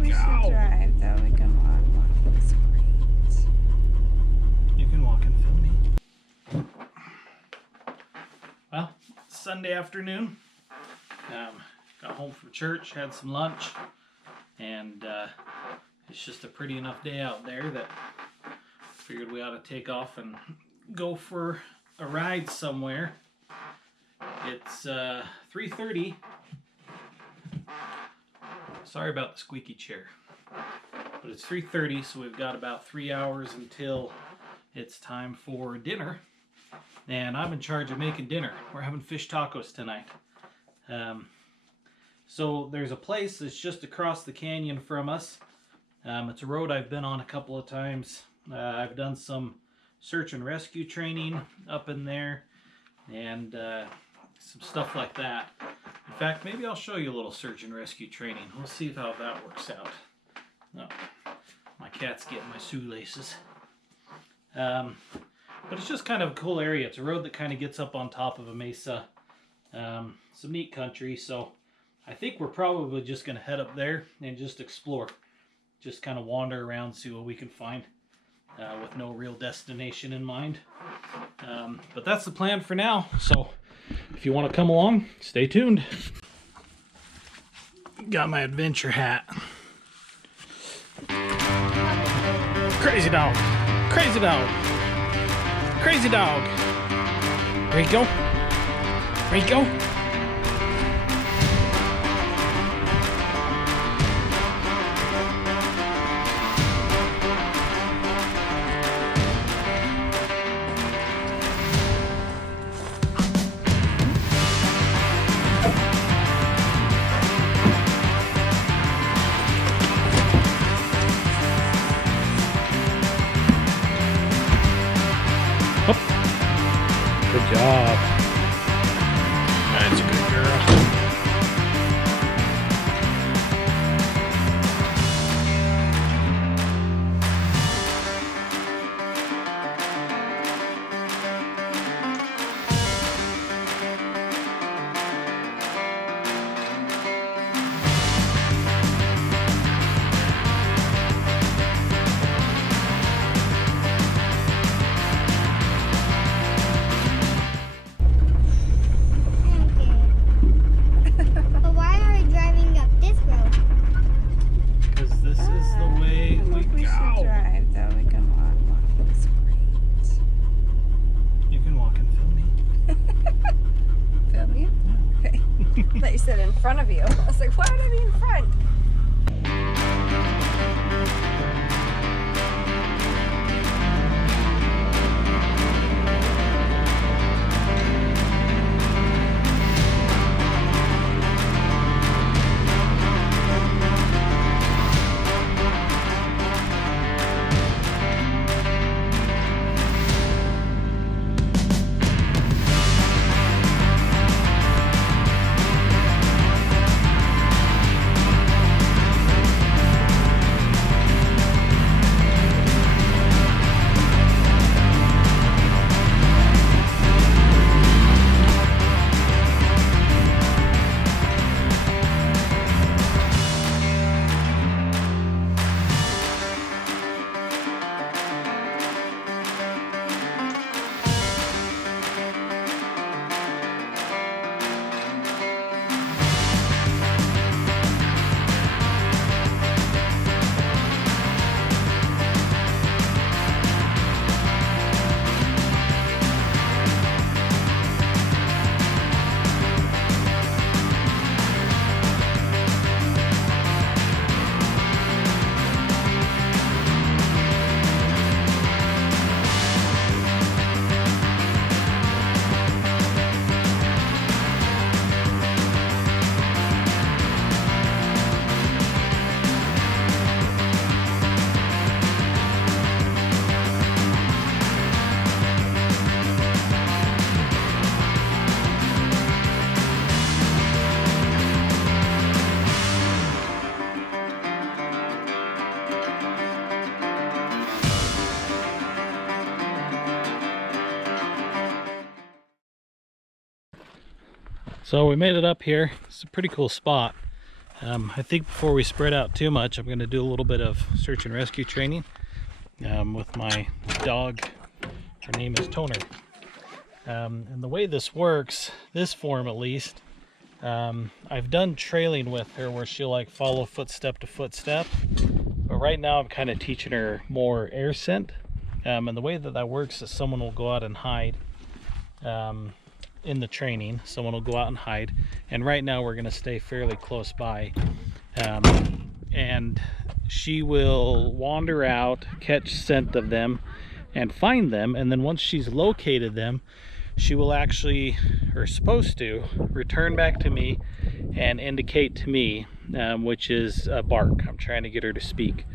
We should drive though. We can walk. Walking's great. You can walk and film me. Well, Sunday afternoon. Got home from church, had some lunch, and it's just a pretty enough day out there that I figured we ought to take off and go for a ride somewhere. It's 3:30. Sorry about the squeaky chair. But it's 3:30, so we've got about 3 hours until it's time for dinner. And I'm in charge of making dinner. We're having fish tacos tonight. So there's a place that's just across the canyon from us. It's a road I've been on a couple of times. I've done some search and rescue training up in there and some stuff like that. In fact, maybe I'll show you a little search and rescue training. We'll see how that works out. Oh, my cat's getting my shoelaces. But it's just kind of a cool area. It's a road that kind of gets up on top of a mesa. Some neat country, so I think we're probably just going to head up there and just explore. Just kind of wander around, see what we can find with no real destination in mind. But that's the plan for now, so if you want to come along, stay tuned. Got my adventure hat. Crazy dog. Crazy dog. Crazy dog. Rico. Rico. Good job. That's a good girl. But why are we driving up this road? Because this is the way we We should go. drive though. We can walk. Walking's great. You can walk and film me. Film you? Okay. I thought you said in front of you. I was like, why would I be in front? So we made it up here. It's a pretty cool spot. I think before we spread out too much, I'm going to do a little bit of search and rescue training with my dog. Her name is Toner. And the way this works, this form at least, I've done trailing with her where she'll like follow footstep to footstep. But right now I'm kind of teaching her more air scent. And the way that that works is someone will go out and hide. In the training, someone will go out and hide, and right now we're going to stay fairly close by, and she will wander out, catch scent of them and find them, and then once she's located them, she will actually, or supposed to, return back to me and indicate to me, which is a bark. I'm trying to get her to speak.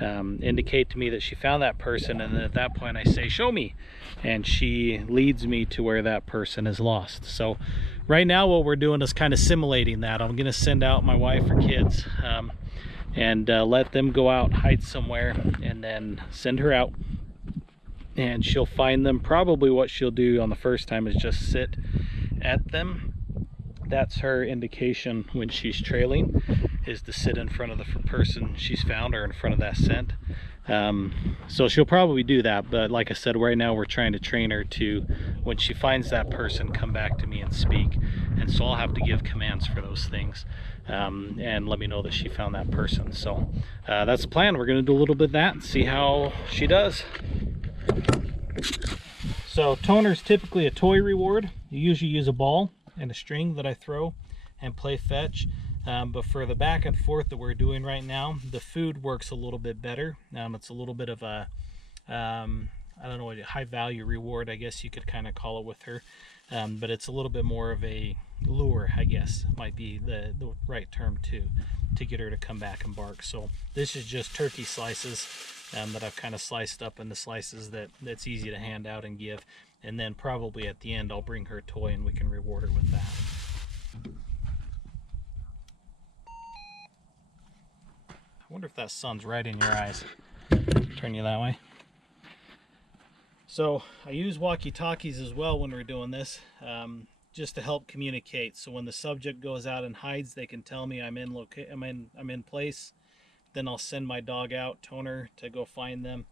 Indicate to me that she found that person, and then at that point I say, show me, and she leads me to where that person is lost. So right now what we're doing is kind of simulating that. I'm gonna send out my wife or kids and let them go out, hide somewhere, and then send her out, and she'll find them. Probably what she'll do on the first time is just sit at them. That's her indication when she's trailing, is to sit in front of the person she's found or in front of that scent. So she'll probably do that, but like I said, right now we're trying to train her to, when she finds that person, come back to me and speak. And so I'll have to give commands for those things, and let me know that she found that person. So that's the plan. We're going to do a little bit of that and see how she does. So Toner's typically a toy reward. You usually use a ball and a string that I throw and play fetch. But for the back and forth that we're doing right now, the food works a little bit better. It's a little bit of a, I don't know, a high value reward, I guess you could kind of call it with her. But it's a little bit more of a lure, I guess, might be the right term to get her to come back and bark. So this is just turkey slices that I've kind of sliced up into slices that's easy to hand out and give. And then probably at the end I'll bring her a toy and we can reward her with that. I wonder if that sun's right in your eyes. Turn you that way. So I use walkie-talkies as well when we're doing this, just to help communicate. So when the subject goes out and hides, they can tell me I'm in place. Then I'll send my dog out, Toner, to go find them.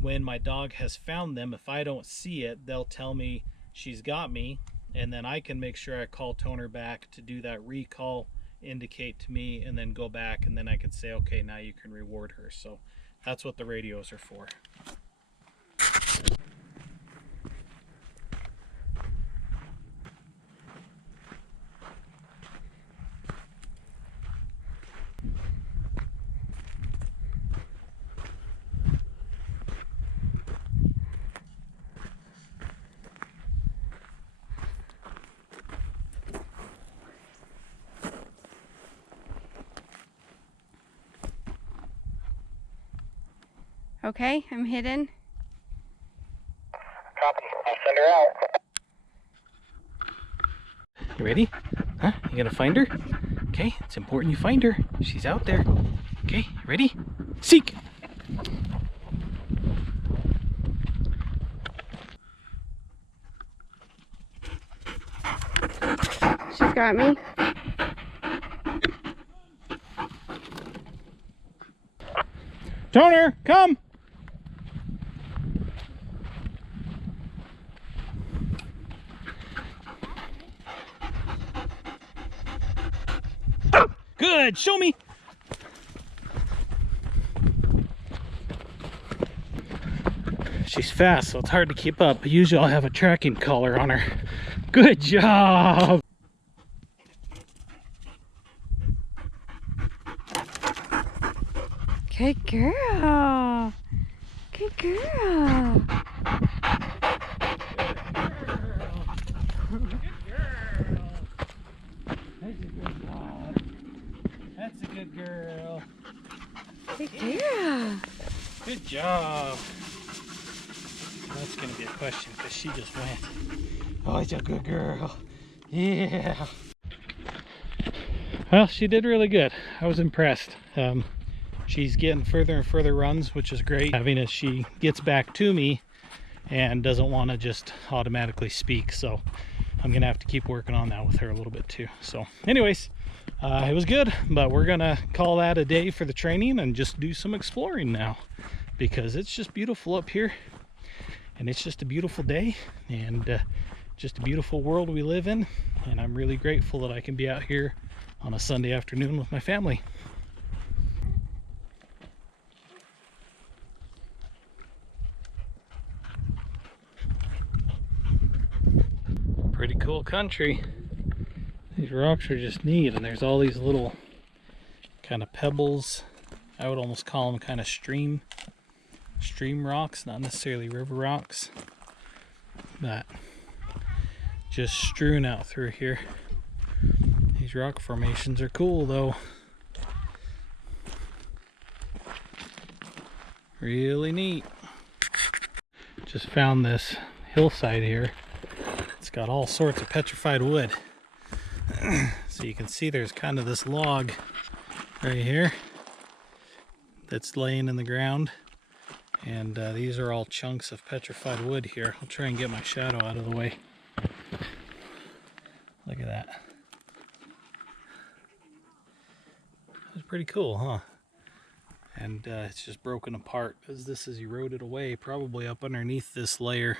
When my dog has found them, if I don't see it, they'll tell me she's got me, and then I can make sure I call Toner back to do that recall, indicate to me, and then go back, and then I can say, okay, now you can reward her. So that's what the radios are for. Okay, I'm hidden. Copy. I'll send her out. You ready? Huh? You gonna find her? Okay, it's important you find her. She's out there. Okay, ready? Seek! She's got me. Toner, come! Good, show me. She's fast, so it's hard to keep up. Usually I'll have a tracking collar on her. Good job. Good girl. Good girl. That's a good girl. Good girl. Good job. That's gonna be a question because she just went. Oh, it's a good girl. Yeah. Well, she did really good. I was impressed. She's getting further and further runs, which is great. Having as she gets back to me and doesn't want to just automatically speak. So I'm gonna have to keep working on that with her a little bit too. So anyways, It was good, but we're gonna call that a day for the training and just do some exploring now, because it's just beautiful up here, and it's just a beautiful day, and just a beautiful world we live in, and I'm really grateful that I can be out here on a Sunday afternoon with my family. Pretty cool country. These rocks are just neat, and there's all these little kind of pebbles. I would almost call them kind of stream rocks, not necessarily river rocks, but just strewn out through here. These rock formations are cool though. Really neat. Just found this hillside here. It's got all sorts of petrified wood. So you can see there's kind of this log right here that's laying in the ground, and these are all chunks of petrified wood here. I'll try and get my shadow out of the way. Look at that. It's pretty cool, huh? And it's just broken apart because this is eroded away, probably up underneath this layer.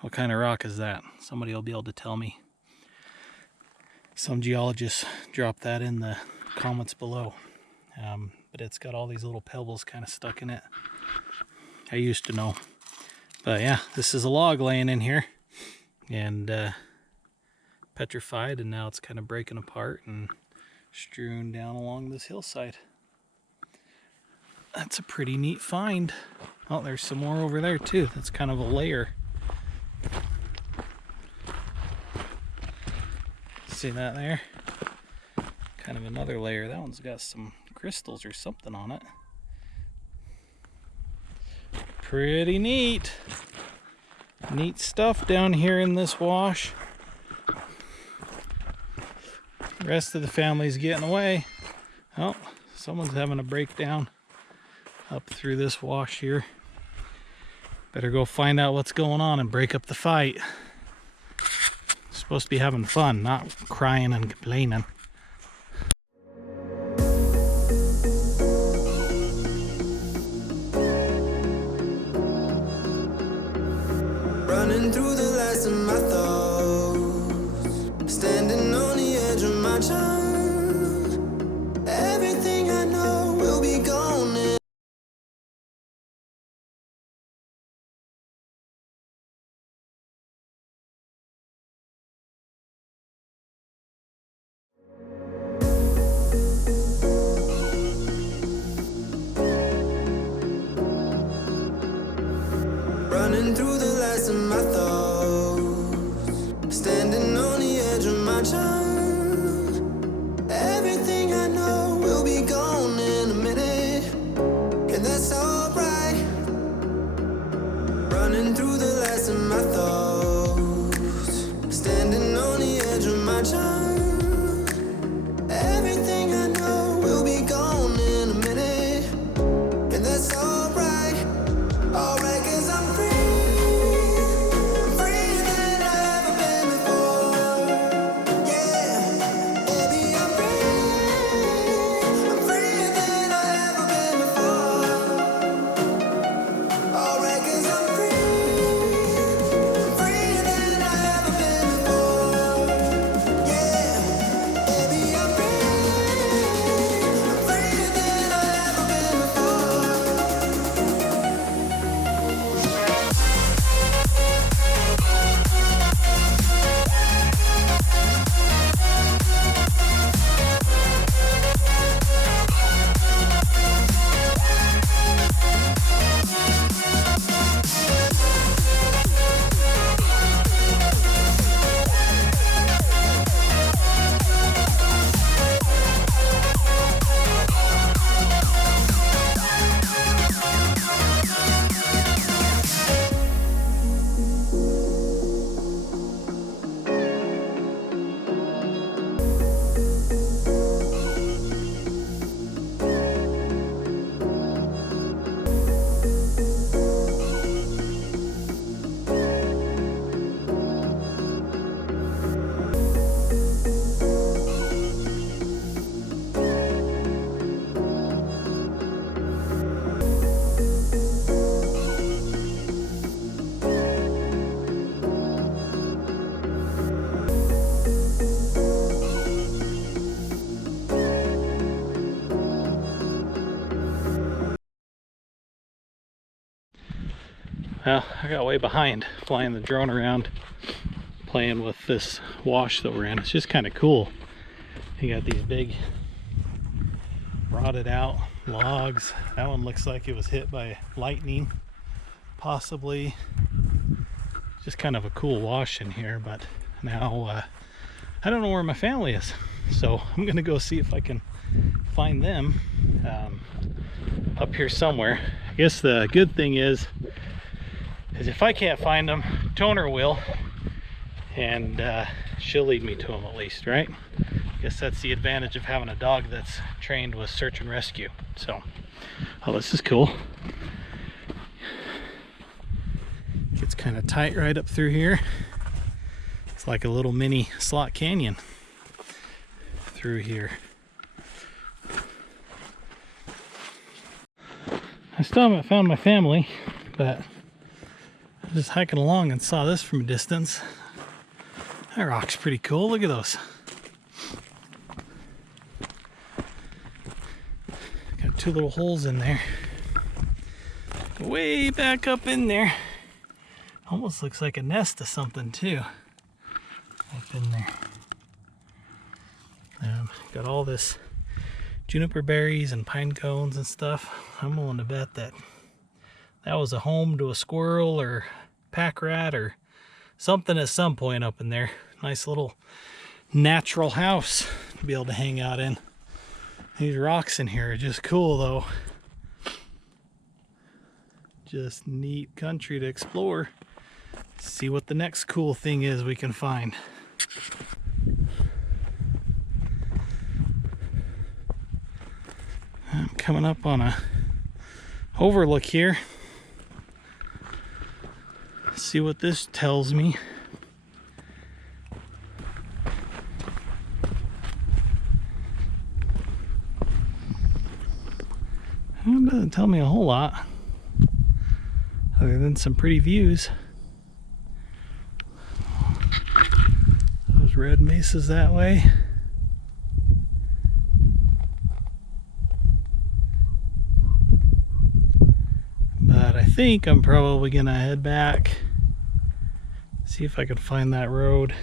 What kind of rock is that? Somebody will be able to tell me. Some geologists dropped that in the comments below. But it's got all these little pebbles kind of stuck in it. I used to know. But yeah, this is a log laying in here, and petrified, and now it's kind of breaking apart and strewn down along this hillside. That's a pretty neat find. Oh, there's some more over there too. That's kind of a layer. See that there? Kind of another layer. That one's got some crystals or something on it. Pretty neat. Neat stuff down here in this wash. The rest of the family's getting away. Oh, someone's having a breakdown up through this wash here. Better go find out what's going on and break up the fight. Supposed to be having fun, not crying and complaining. Running through the last of my thoughts, standing on the edge of my time. Everything I know will be gone. Running through the last of my thoughts, standing on the edge of my time. Everything I know will be gone in a minute, and that's alright. Running through the last of my thoughts, standing on the edge of my time. Everything I know will be gone in a minute, and that's alright. Alright, 'cause I'm free. Well, I got way behind flying the drone around, playing with this wash that we're in. It's just kind of cool. You got these big rotted out logs. That one looks like it was hit by lightning, possibly. Just kind of a cool wash in here, but now I don't know where my family is, so I'm gonna go see if I can find them up here somewhere. I guess the good thing is if I can't find them, Toner will, and she'll lead me to them at least, right? I guess that's the advantage of having a dog that's trained with search and rescue. So, oh, this is cool. Gets kind of tight right up through here. It's like a little mini slot canyon through here. I still haven't found my family, but I was just hiking along and saw this from a distance. That rock's pretty cool. Look at those. Got two little holes in there. Way back up in there. Almost looks like a nest of something too. Up in there. Got all this juniper berries and pine cones and stuff. I'm willing to bet that that was a home to a squirrel or pack rat or something at some point up in there. Nice little natural house to be able to hang out in. These rocks in here are just cool though. Just neat country to explore. See what the next cool thing is we can find. I'm coming up on a overlook here. See what this tells me. It doesn't tell me a whole lot, other than some pretty views. Those red mesas that way. But I think I'm probably gonna head back, see if I can find that road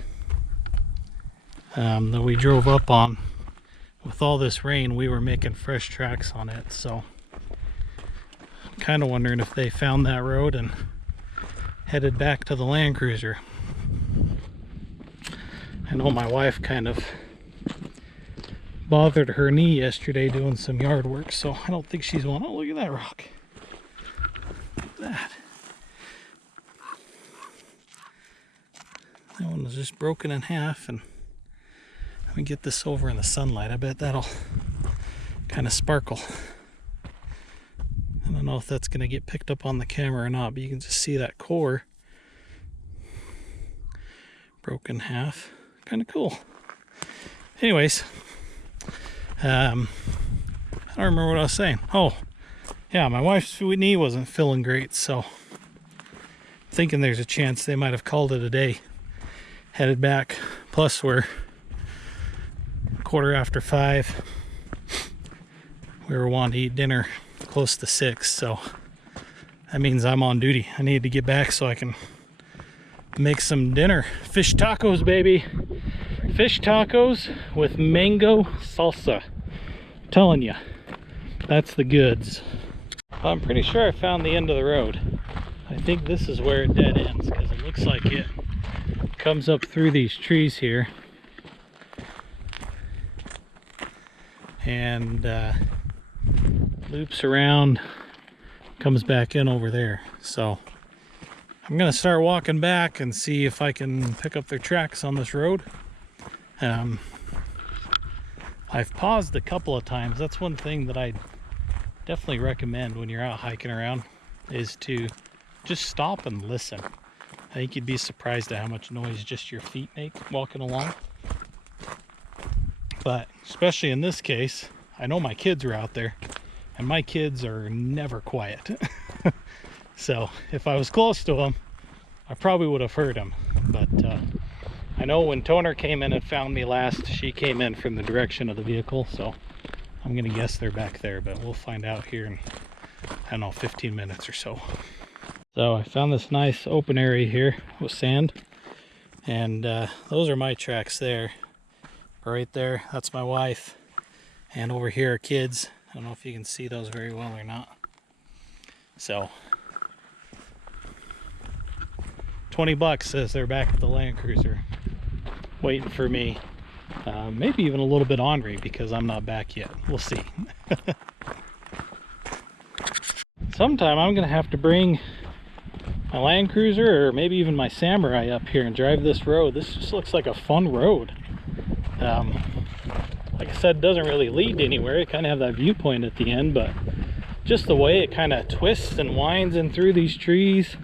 that we drove up on. With all this rain, we were making fresh tracks on it, so I'm kind of wondering if they found that road and headed back to the Land Cruiser. I know my wife kind of bothered her knee yesterday doing some yard work, so I don't think she's one. Oh, look at that rock. Look at that. That one was just broken in half, and let me get this over in the sunlight. I bet that'll kind of sparkle. I don't know if that's going to get picked up on the camera or not, but you can just see that core broken in half. Kind of cool. Anyways, I don't remember what I was saying. Oh, yeah, my wife's knee wasn't feeling great, so I'm thinking there's a chance they might have called it a day. Headed back. Plus, we're 5:15. We were wanting to eat dinner close to 6, so that means I'm on duty. I need to get back so I can make some dinner. Fish tacos, baby. Fish tacos with mango salsa. I'm telling you, that's the goods. I'm pretty sure I found the end of the road. I think this is where it dead ends, because it looks like it comes up through these trees here and loops around, comes back in over there. So I'm gonna start walking back and see if I can pick up their tracks on this road. I've paused a couple of times. That's one thing that I definitely recommend when you're out hiking around, is to just stop and listen. I think you'd be surprised at how much noise just your feet make walking along. But especially in this case, I know my kids are out there, and my kids are never quiet. So if I was close to them, I probably would have heard them. But I know when Toner came in and found me last, she came in from the direction of the vehicle, so I'm gonna guess they're back there, but we'll find out here in, I don't know, 15 minutes or so. So I found this nice open area here with sand, and those are my tracks there. Right there, that's my wife, and over here are kids. I don't know if you can see those very well or not. So $20 says they're back at the Land Cruiser waiting for me. Maybe even a little bit ornery because I'm not back yet. We'll see. Sometime I'm gonna have to bring my Land Cruiser or maybe even my Samurai up here and drive this road. This just looks like a fun road. Like I said, it doesn't really lead anywhere. It kind of have that viewpoint at the end, but just the way it kind of twists and winds in through these trees.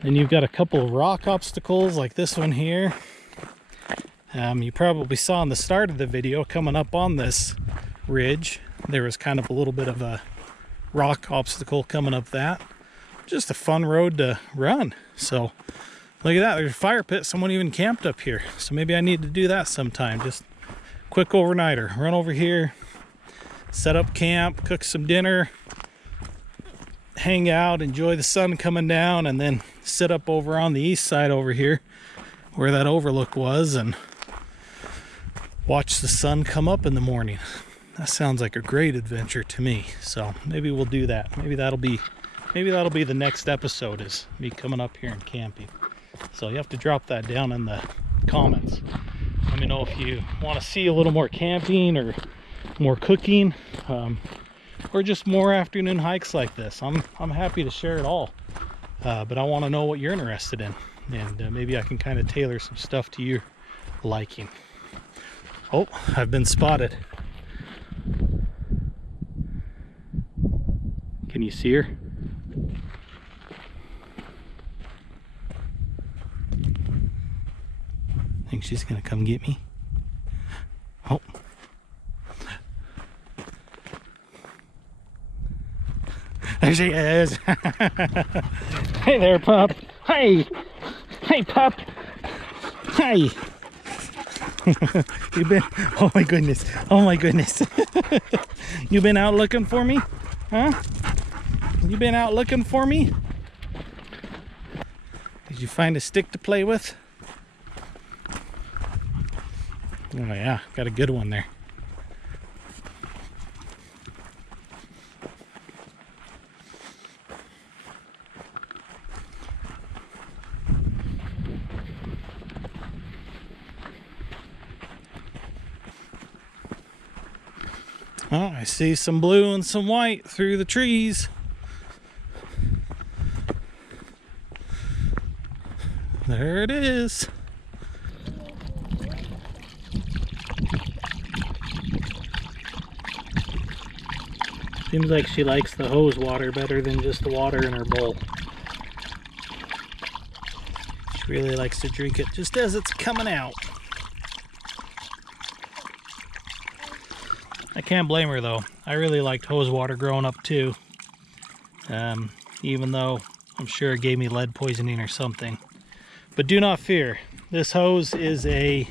And you've got a couple of rock obstacles like this one here. You probably saw in the start of the video, coming up on this ridge, there was kind of a little bit of a rock obstacle coming up that. Just a fun road to run. So look at that, there's a fire pit. Someone even camped up here. So maybe I need to do that sometime. Just quick overnighter. Run over here, set up camp, cook some dinner, hang out, enjoy the sun coming down, and then sit up over on the east side over here where that overlook was and watch the sun come up in the morning. That sounds like a great adventure to me. So maybe we'll do that. Maybe that'll be the next episode, is me coming up here and camping. So you have to drop that down in the comments. Let me know if you want to see a little more camping or more cooking, or just more afternoon hikes like this. I'm happy to share it all, but I want to know what you're interested in, and maybe I can kind of tailor some stuff to your liking. Oh, I've been spotted. Can you see her? Think she's gonna come get me? Oh. There she is. Hey there, pup. Hey. Hey, pup. Hey. You've been, oh my goodness. Oh my goodness. You been out looking for me? Huh? You been out looking for me? Did you find a stick to play with? Oh yeah, got a good one there. Oh, I see some blue and some white through the trees. There it is. Seems like she likes the hose water better than just the water in her bowl. She really likes to drink it just as it's coming out. I can't blame her though. I really liked hose water growing up too. Even though I'm sure it gave me lead poisoning or something. But do not fear. This hose is a,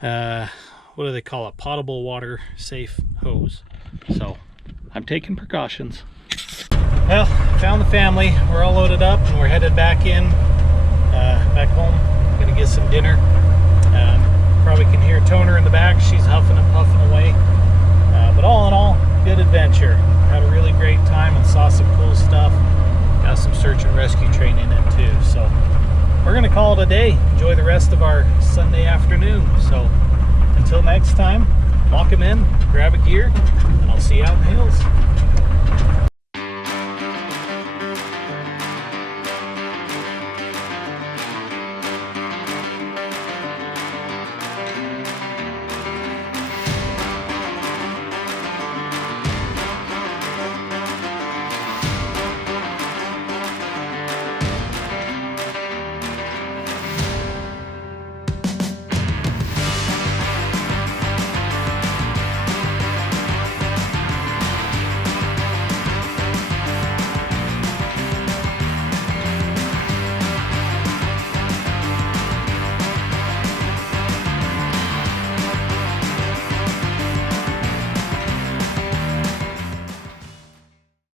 what do they call it? Potable water safe hose. So I'm taking precautions. Well, found the family. We're all loaded up and we're headed back in, back home. Gonna get some dinner. Probably can hear Toner in the back. She's huffing and puffing away. But all in all, good adventure. Had a really great time and saw some cool stuff. Got some search and rescue training in too. So we're gonna call it a day. Enjoy the rest of our Sunday afternoon. So until next time, lock them in, grab a gear, and I'll see you out there.